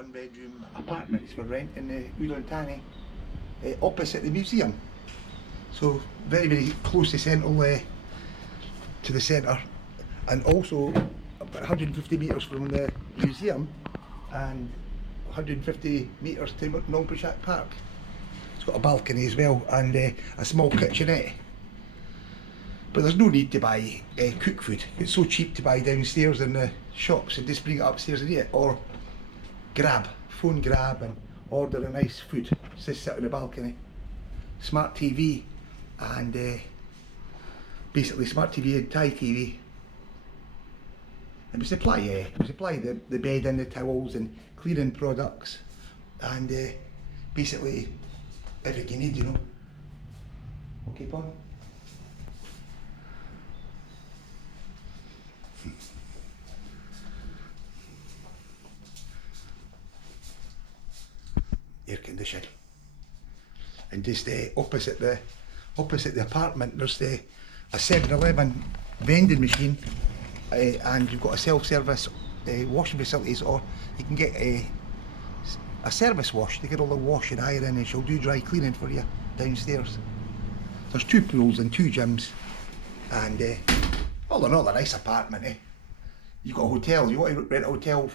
one-bedroom apartments for rent in the UdonThani, opposite the museum. So very, very close to central, to the centre, and also about 150 metres from the museum and 150 metres to Nong Park. It's got a balcony as well and a small kitchenette. But there's no need to buy cook food. It's so cheap to buy downstairs in the shops and just bring it upstairs and eat it, or phone grab and order a nice food. Just sit on the balcony. Smart TV and basically smart TV and Thai TV. And we supply the bed and the towels and cleaning products and basically everything you need, you know. Okay, Paul? Air condition, and just opposite the apartment there's a 7-Eleven vending machine, and you've got a self-service washing facilities, or you can get a service wash. They get all the wash and iron and she'll do dry cleaning for you downstairs. There's 2 pools and 2 gyms, and all in all a nice apartment. You've got a hotel, you want to rent a hotel,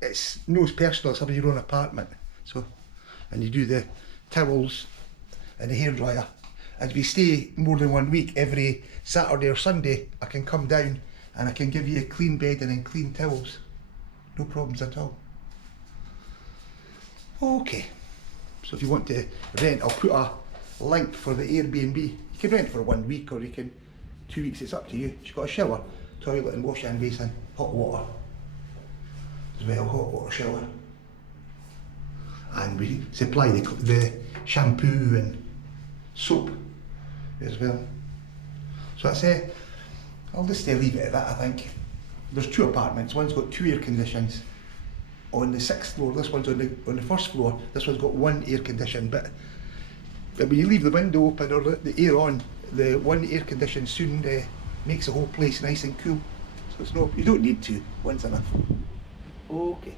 it's no personal, it's having your own apartment. So, and you do the towels and the hairdryer. And if you stay more than 1 week, every Saturday or Sunday I can come down and I can give you a clean bedding and clean towels. No problems at all. Okay, so if you want to rent, I'll put a link for the Airbnb. You can rent for 1 week or you can 2 weeks, it's up to you. She's got a shower, toilet and wash hand basin, hot water as well, hot water shower. And we supply the shampoo and soap as well. So that's it. I'll just leave it at that, I think. There's 2 apartments, one's got 2 air conditions on the 6th floor, this one's on the 1st floor, this one's got 1 air condition, but when you leave the window open or the air on, the 1 air condition soon makes the whole place nice and cool. So it's no, you don't need 2, one's enough. Okay.